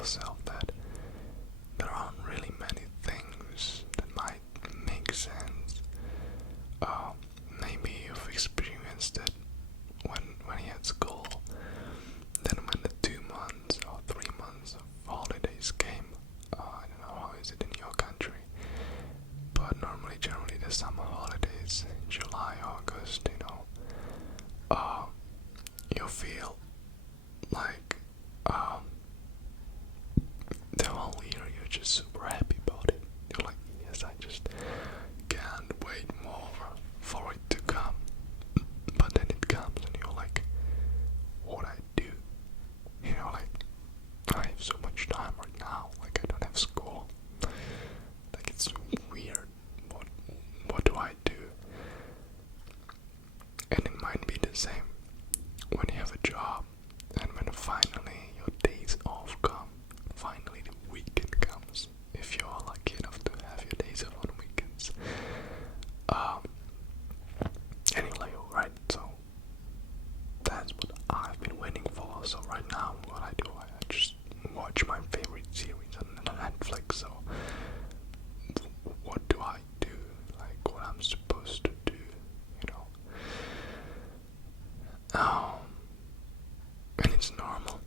yourself that there aren't really many things that might make sense. Maybe you've experienced it when you're at school. Then when the 2 months or 3 months of holidays came, I don't know how is it in your country, but generally the summer holidays, July, August, you feel like the whole year you're just super happy about it. You're like, yes, I just can't wait more for it to come. But then it comes and you're like, what I do? Like, I have so much time right now. Like, I don't have school. Like, it's weird. What do I do? And it might be the same when you have a job and when finally your days off come. Finally the weekend comes, if you're lucky enough to have your days off on weekends. And you're like, alright, so that's what I've been waiting for. So right now what I do, I just watch my favorite series on Netflix. So what do I do? Like, what I'm supposed to do, and it's normal,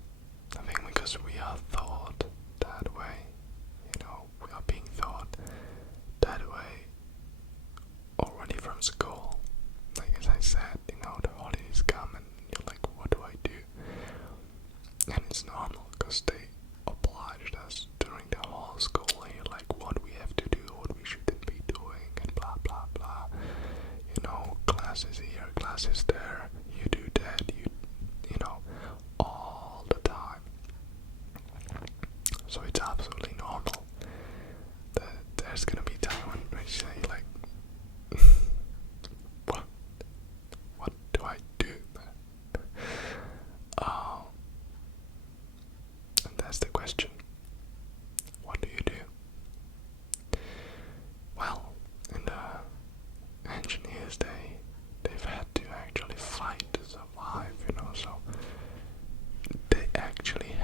I think, because we are thought that way, we are being thought that way already from school. Like, as I said, the holidays come and you're like, what do I do? And it's normal because they obliged us during the whole school year, like what we have to do, what we shouldn't be doing, and blah blah blah. Classes here, classes there, you do that, all the time. So it's absolutely normal that there's gonna be time when you say like, what do I do? And that's the question. What do you do? Well, in the engineers, they've had to actually fight to survive, so they actually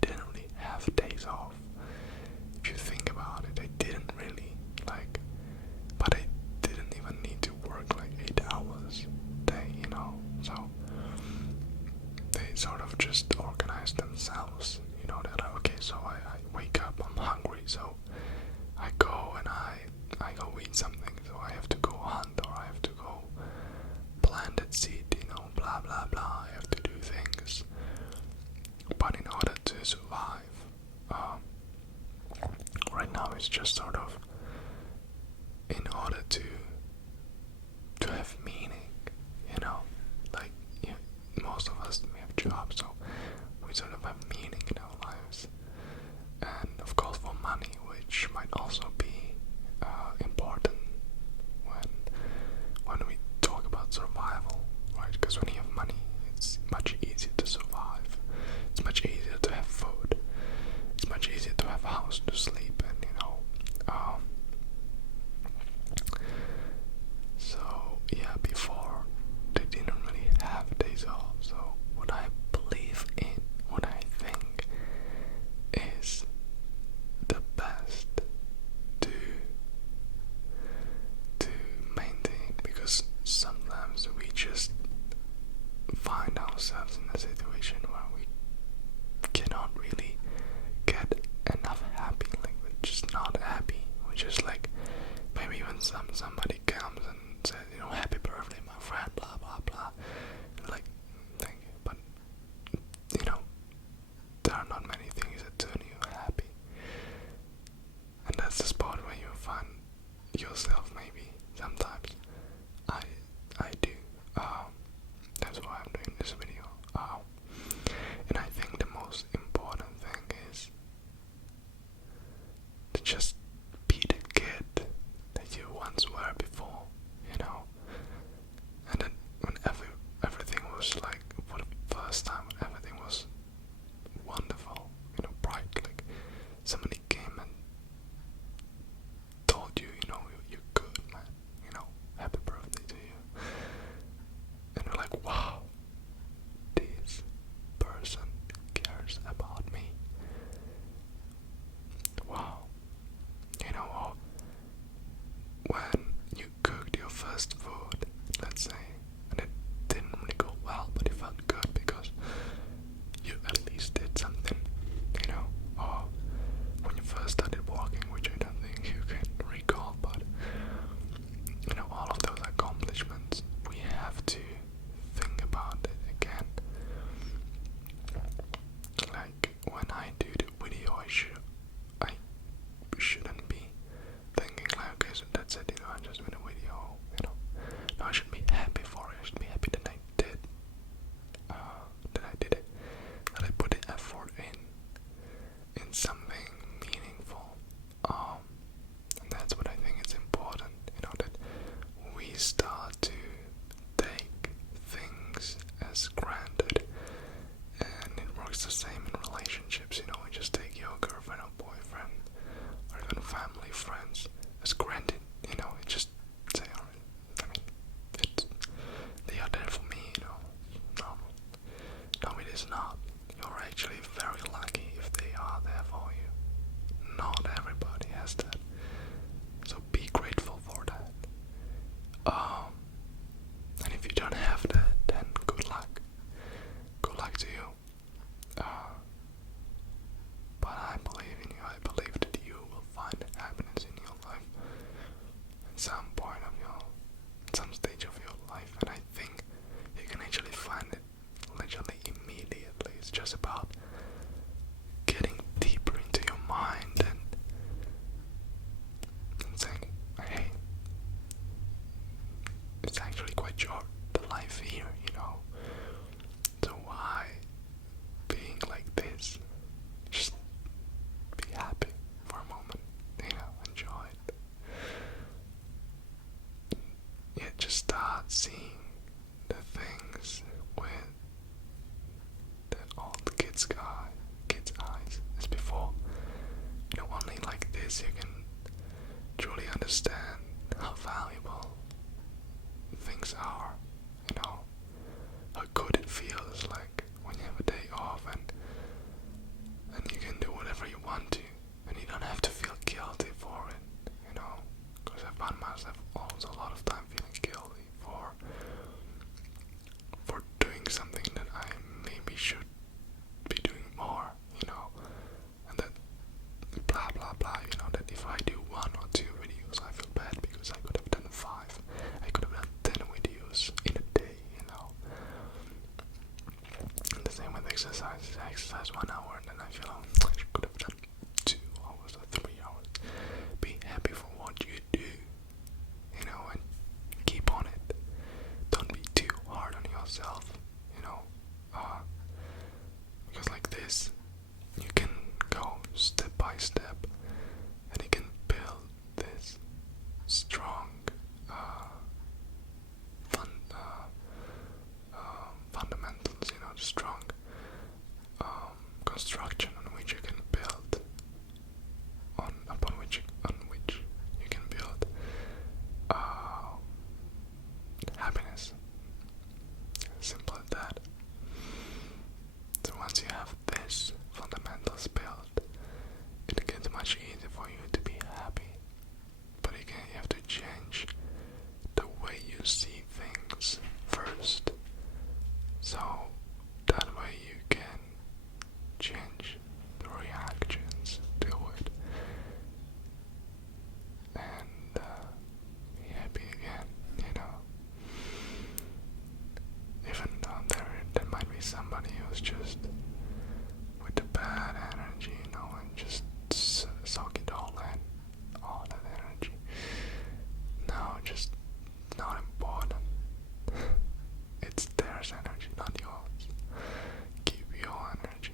didn't really have days off. If you think about it, they didn't really, but they didn't even need to work like 8 hours a day, so they sort of just organized themselves, they're like, okay, so I wake up, I'm hungry, so I go and I go eat something, so I have to go hunt, or I have to go plant that seed, blah blah blah, I have to do things. But in order to survive, right now it's just sort of, in order to have meaning, like, most of us, we have jobs, so we sort of have meaning in our lives, and of course for money, which might also be important when we talk about survival, right? Because when you have money, it's much easier to survive. It's much easier to have food. It's much easier to have a house to sleep in, So yeah, before they didn't really have days off. So what I believe in, what I think is the best to maintain, because sometimes we just find ourselves in a situation where we cannot really get enough happy. Like, is not. You're actually very lucky if they are there for you. Not everybody has that. So be grateful for that. And if you don't have that, then good luck. Good luck to you. But I believe in you. I believe that you will find happiness in your life at some point of some stage of your life. And I think you can actually find it literally immediately. It's just about getting deeper into your mind and saying, hey, it's actually quite short, the life here, so why being like this? Just be happy for a moment, enjoy it. Yeah, just start seeing the things with the old kid's eyes as before. Only like this you can truly understand how valuable things are, how good it feels like when you have a day off and you can do whatever you want to, and you don't have to feel guilty for it, because I found myself also a lot of time feeling guilty for doing something that I maybe should be doing more, and that blah blah blah, that if I do 1 or 2 videos I feel bad because I could have done 5, I could have done 10 videos in a day, and the same with exercise. I exercise 1 hour and then I feel I could have done 2 hours or 3 hours. Be happy for what you do, and keep on it. Don't be too hard on yourself, because like this you can go step by step and you can build this strong fundamentals, strong construction on which you can build upon which you can build happiness. Simple as that. So once you have this fundamentals built, it gets much easier for you to be happy. But again, you have to change the way you see things first, so that way you can change the reactions to it and be happy again, even though there might be somebody who's just with the bad energy, and just soak it all in, all that energy. No, just not important. It's theirs energy, not yours. Keep your energy,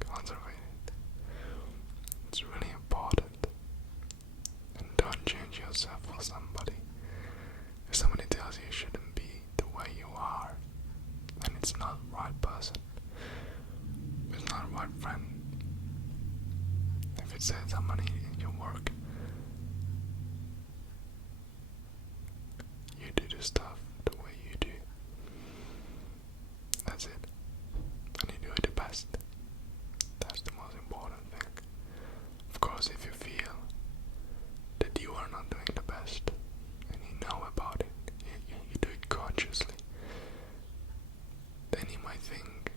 conserve it. It's really important. And don't change yourself for somebody. If somebody tells you you shouldn't be the way you are, then it's not the right person. It's not a right friend. If it says somebody in your work, you do the stuff the way you do. That's it. And you do it the best. That's the most important thing. Of course, if you feel that you are not doing the best, and you know about it, you do it consciously, then you might think,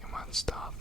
you might start